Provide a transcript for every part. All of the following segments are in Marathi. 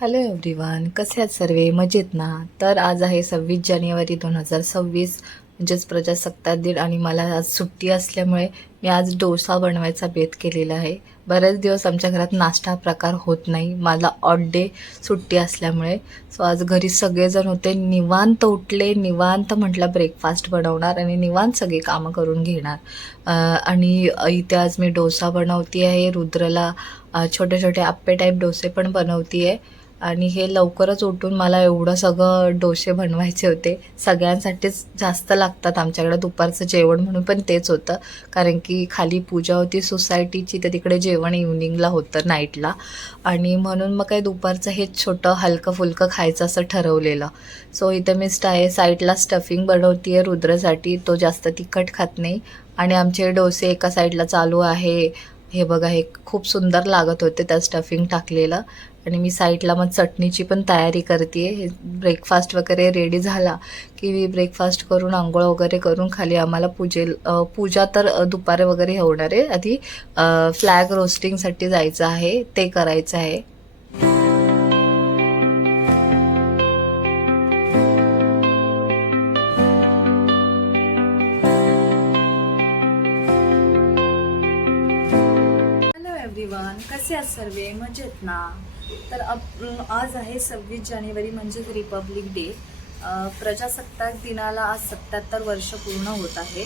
हॅलो एव्हरीवन, कसे आहात सर्वे? मजेत ना? तर आज आहे 26 जानेवारी 2026, म्हणजेच प्रजासत्ताक दिन आणि मला आज सुट्टी असल्यामुळे मी आज डोसा बनवायचा बेत केलेला आहे. बरेच दिवस आमच्या घरात नाश्ता प्रकार होत नाही, मला ऑड डे सुट्टी असल्यामुळे. सो आज घरी सगळेजण होते, निवांत उठले, निवांत म्हटलं ब्रेकफास्ट बनवणार आणि निवांत सगळी कामं करून घेणार. आणि इथे आज मी डोसा बनवते आहे. रुद्रला छोटे छोटे आप्पे टाईप डोसे पण बनवते आहे. आणि हे लवकरच उठून मला एवढं सगळं डोसे बनवायचे होते. सगळ्यांसाठीच जास्त लागतात आमच्याकडे. दुपारचं जेवण म्हणून पण तेच होतं, कारण की खाली पूजा होती सोसायटीची, तर तिकडे जेवण इव्हनिंगला होतं, नाईटला. आणि म्हणून मग काही दुपारचं हे छोटं हलकं फुलकं खायचं असं ठरवलेलं. सो इथं मी साईडला स्टफिंग बनवते आहे रुद्रसाठी. तो जास्त तिखट खात नाही. आणि आमचे डोसे एका साईडला चालू आहे. हे बघा, हे खूप सुंदर लागत होते त्यात स्टफिंग टाकलेलं. आणि मी साईडला मग चटणीची पण तयारी करते आहे. ब्रेकफास्ट वगैरे रेडी झाला की मी ब्रेकफास्ट करून आंघोळ वगैरे करून खाली आम्हाला पूजा तर दुपारी वगैरे होणार आहे. आधी फ्लॅग रोस्टिंगसाठी जायचं आहे, ते करायचं आहे. एव्हरीवन, कसे आहात सर्वे? मजेत ना? तर आज आहे 26 जानेवारी, म्हणजेच रिपब्लिक डे. प्रजासत्ताक दिनाला आज 77 वर्ष पूर्ण होत आहे.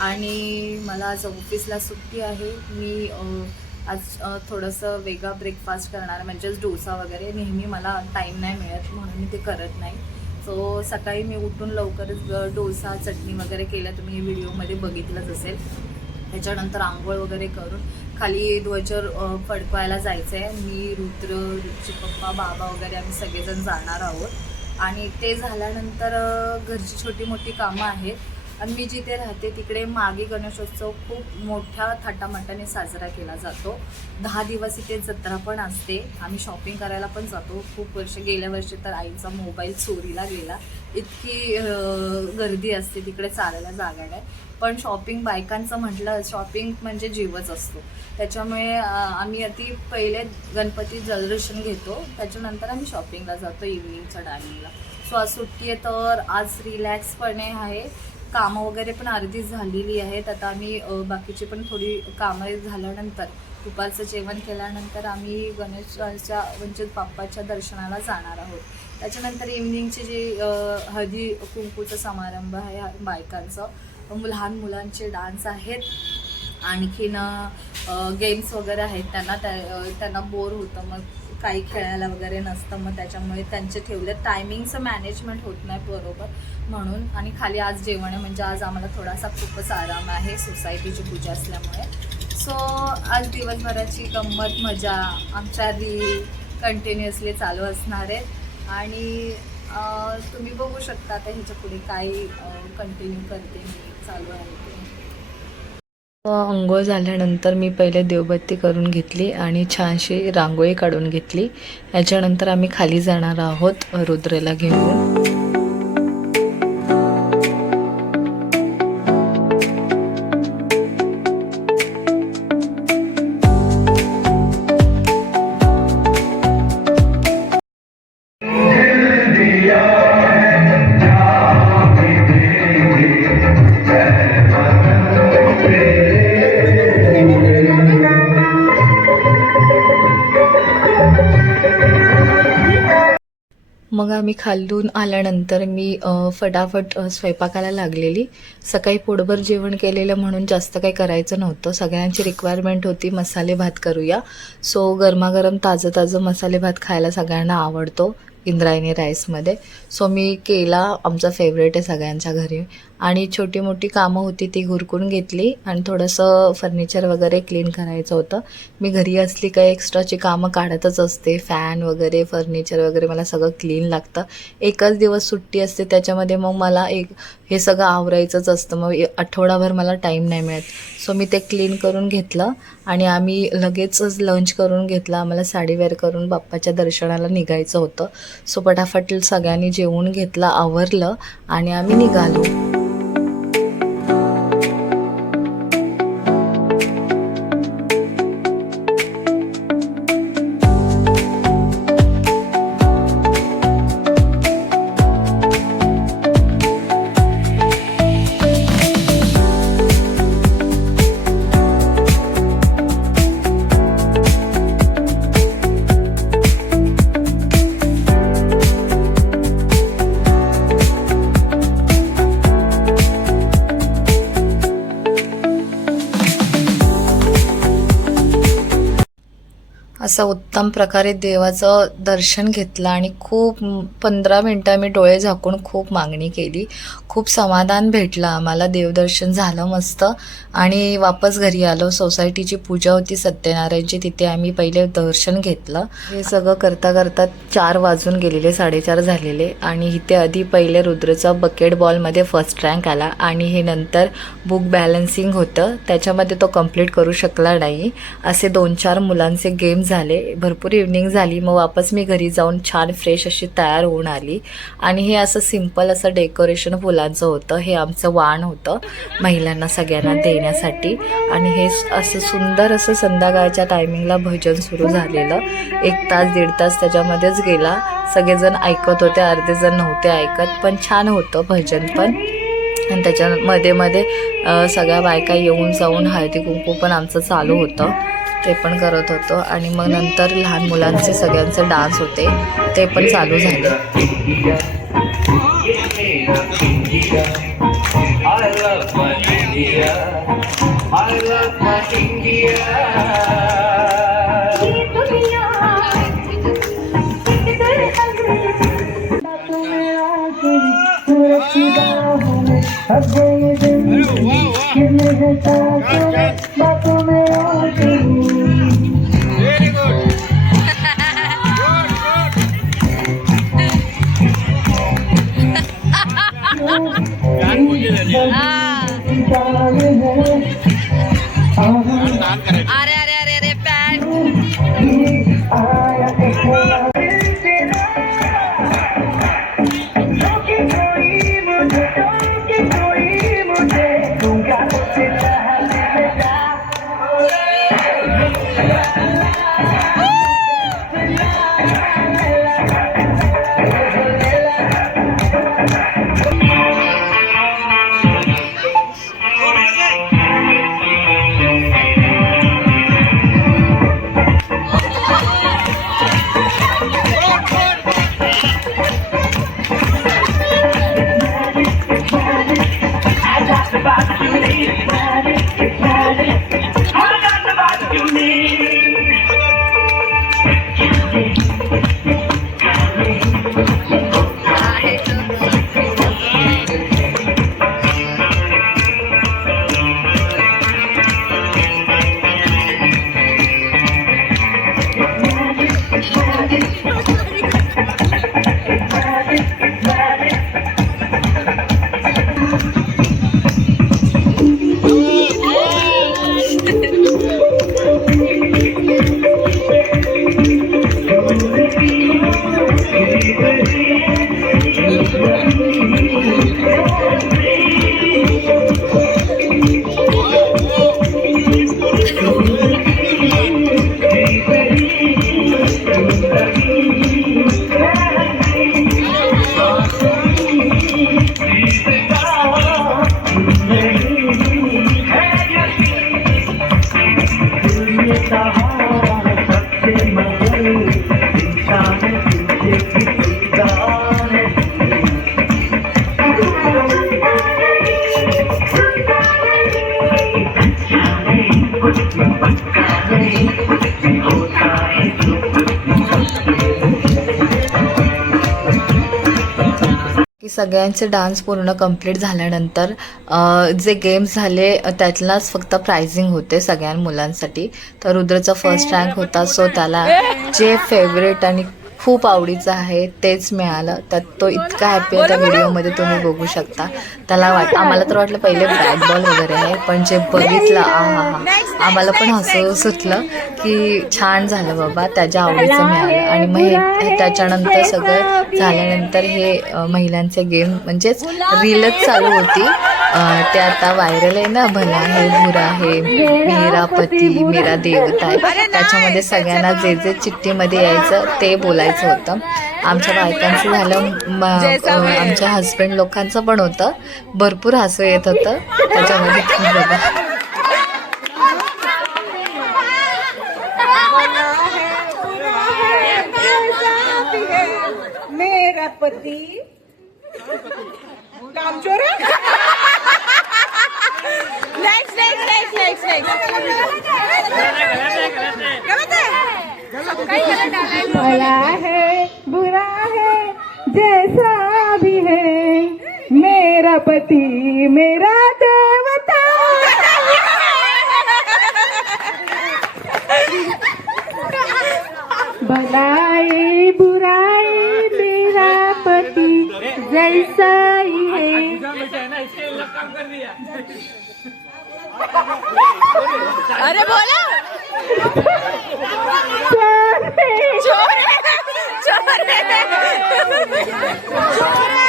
आणि मला आज ऑफिसला सुट्टी आहे. मी आज थोडंसं वेगळा ब्रेकफास्ट करणार, म्हणजेच डोसा वगैरे. नेहमी मला टाईम नाही मिळत म्हणून मी ते करत नाही. सो सकाळी मी उठून लवकरच डोसा चटणी वगैरे केलं, तुम्ही व्हिडिओमध्ये बघितलंच असेल. त्याच्यानंतर आंघोळ वगैरे करून खाली ध्वजर फडकवायला जायचं आहे. मी, रुद्र, रुची पप्पा, बाबा वगैरे आम्ही सगळेजण जाणार आहोत. आणि ते झाल्यानंतर घरची छोटी मोठी कामं आहेत. आणि मी जिथे राहते तिकडे मागे गणेशोत्सव खूप मोठ्या थाटामाटाने साजरा केला जातो. 10 दिवस इथे जत्रा पण असते. आम्ही शॉपिंग करायला पण जातो. खूप गेल्या वर्षी तर आईचा मोबाईल चोरीला गेला. इतकी गर्दी असते तिकडे, चालायला जागा नाही. पण शॉपिंग, बायकांचं म्हटलं, शॉपिंग म्हणजे जीवच असतो. त्याच्यामुळे आम्ही पहिले गणपती जलदर्शन घेतो, त्याच्यानंतर आम्ही शॉपिंगला जातो इव्हिनिंगच्या टायमिंगला. सो आज सुट्टी आहे, तर आज रिलॅक्सपणे आहे. कामं वगैरे पण अर्धीच झालेली आहेत. आता आम्ही बाकीची पण थोडी कामं झाल्यानंतर, दुपारचं जेवण केल्यानंतर आम्ही गणेशाच्या म्हणजे बाप्पाच्या दर्शनाला जाणार आहोत. त्याच्यानंतर इव्हिनिंगचे जे हळदी कुंकूचा समारंभ आहे बायकांचं, लहान मुलांचे डान्स आहेत. आणखीन गेम्स वगैरे आहेत. त्यांना बोर होतं, मग काही खेळायला वगैरे नसतं, मग त्याच्यामुळे त्यांचे ठेवले. टायमिंगचं मॅनेजमेंट होत नाही बरोबर म्हणून. आणि खाली आज जेवण आहे, म्हणजे आज आम्हाला थोडासा खूपच आराम आहे सोसायटीची पूजा असल्यामुळे. सो आज दिवसभराची गंमत मजा आमच्या कंटिन्युअसली चालू असणार आहेत. आणि तुम्ही बघू शकता आता ह्याच्या पुढे काय कंटिन्यू करते मी, चालू आहे ते. अंघोळ झाल्यानंतर मी पहिले देवबत्ती करून घेतली आणि छानशी रांगोळी काढून घेतली. याच्यानंतर आम्ही खाली जाणार आहोत रुद्रला घेऊन. मग आम्ही खालून आल्यानंतर मी फटाफट स्वयंपाकाला लागलेली. सकाळी पोटभर जेवण केलेलं म्हणून जास्त काही करायचं नव्हतं. सगळ्यांची रिक्वायरमेंट होती मसाले भात करूया. सो गरमागरम ताजं ताजं मसाले भात खायला सगळ्यांना आवडतो इंद्रायणी राईसमध्ये. सो मी केला, आमचा फेवरेट आहे सगळ्यांच्या घरी. आणि छोटी मोठी कामं होती ती घुरकून घेतली. आणि थोडंसं फर्निचर वगैरे क्लीन करायचं होतं. मी घरी असली काही एक्स्ट्राची कामं काढतच असते. फॅन वगैरे, फर्निचर वगैरे, मला सगळं क्लीन लागतं. एकच दिवस सुट्टी असते, त्याच्यामध्ये मग मला हे सगळं आवरायचंच असतं. मग आठवडाभर मला टाईम नाही मिळत. सो मी ते क्लीन करून घेतलं आणि आम्ही लगेचच लंच करून घेतला. आम्हाला साडी वेअर करून बाप्पाच्या दर्शनाला निघायचं होतं. सो पटापट सगळ्यांनी जेवून घेतलं, आवरलं आणि आम्ही निघालो. असं उत्तम प्रकारे देवाचं दर्शन घेतलं आणि खूप 15 मिनटं मी डोळे झाकून खूप मागणी केली. खूप समाधान भेटलं आम्हाला. देवदर्शन झालं मस्त आणि वापस घरी आलो. सोसायटीची पूजा होती सत्यनारायणची, तिथे आम्ही पहिले दर्शन घेतलं. हे सगळं करता करता 4 वाजून गेलेले, 4:30 झालेले आणि इथे आधी पहिले रुद्रचा बकेट बॉलमध्ये फर्स्ट रँक आला आणि हे नंतर बुक बॅलन्सिंग होतं, त्याच्यामध्ये तो कंप्लीट करू शकला नाही. असे 2-4 मुलांचे गेम झाले. भरपूर इव्हनिंग झाली. मग वापस मी घरी जाऊन छान फ्रेश अशी तयार होऊन आली आणि हे असं सिंपल असं डेकोरेशन फुलांचं होतं. हे आमचं वाण होतं महिलांना सगळ्यांना देण्यासाठी आणि हे असं सुंदर असं संध्याकाळच्या टायमिंगला भजन सुरू झालेलं. 1 तास 1.5 तास त्याच्यामध्येच गेला. सगळेजण ऐकत होते, अर्धे जण नव्हते ऐकत, पण छान होतं भजन पण. आणि त्याच्या मध्ये सगळ्या बायका येऊन जाऊन हळदी कुंकू पण आमचं चालू होतं, ते पण करत होतो. आणि मग नंतर लहान मुलांचे सगळ्यांचे डान्स होते, ते पण चालू झाले. अरे अरे अरे अरे पॅन्ट की सगळ्यांचे डान्स पूर्ण कंप्लीट झाल्यानंतर जे गेम्स झाले त्यातलाच फक्त प्राइजिंग होते सगळ्या मुलांसाठी. तर रुद्रचा फर्स्ट रँक होता, सो त्याला जे फेवरेट आणि खूप आवडीचं आहे तेच मिळालं. त्यात तो इतका हॅपी आहे, त्या व्हिडिओमध्ये तुम्ही बघू शकता. त्याला आम्हाला तर वाटलं पहिले बॅट बॉल वगैरे आहे, पण जे बघितलं आम्हाला पण हसू सुटलं की छान झालं बाबा, त्याच्या आवडीचं मिळालं. आणि मग त्याच्यानंतर सगळं झाल्यानंतर हे महिलांचे गेम म्हणजेच रीलच चालू होती. ते आता व्हायरल आहे ना, भला है बुरा है, मेरा पती मेरा देवता आहे. त्याच्यामध्ये सगळ्यांना जे जे चिठ्ठीमध्ये यायचं ते बोलायचं होतं. आमच्या बायकांचं झालं, आमच्या हस्बंड लोकांचं पण होतं. भरपूर हसू येत होतं त्याच्यामध्ये. बघा मेरा पति कामचोर है. Next next next next next गलत है. भला है बुरा है जैसा भी है मेरा पति मेरा देवता भलाई बुराई मेरा पति जैसा ही है। अरे बोला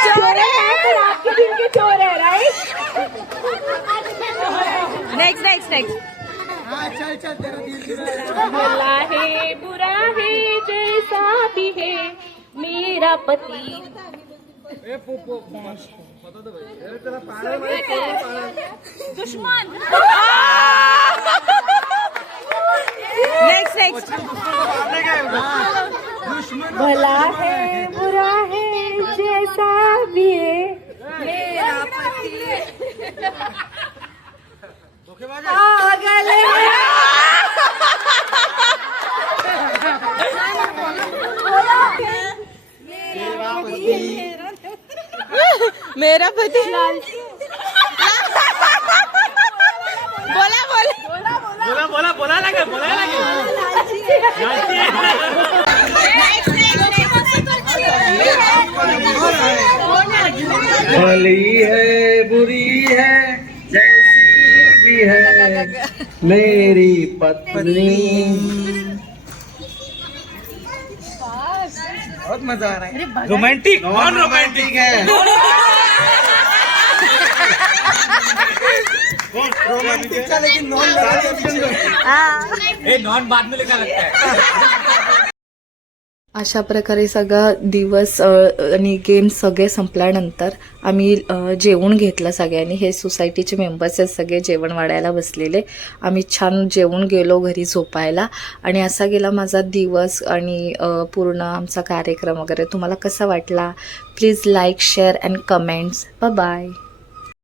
चोर है पर आपके दिल के चोर है राइट। नेक्स्ट भला है बुरा है जैसा भी है मेरा पति दुश्मन नेक्स्ट भला है बुरा है जैसा भी है मेरा पति पागल है। मेरा पति बोला लगे भली है बुरी है जैसी भी है मेरी पत्नी। बहुत मजा आ रहा है। रोमांटिक नॉन रोमांटिक है। रोमांटिक का लेकिन नॉन नॉन बाद में लिखा लगता है। अशा प्रकारे सगळा दिवस आणि गेम सगळे संपल्यानंतर आम्ही जेवण घेतलं सगळ्यांनी. हे सोसायटीचे मेंबर्स आहेत सगळे जेवण वाढायला बसलेले. आम्ही छान जेवून गेलो घरी झोपायला आणि असा गेला माझा दिवस आणि पूर्ण आमचा कार्यक्रम वगैरे. तुम्हाला कसा वाटला please like share and comments. Bye.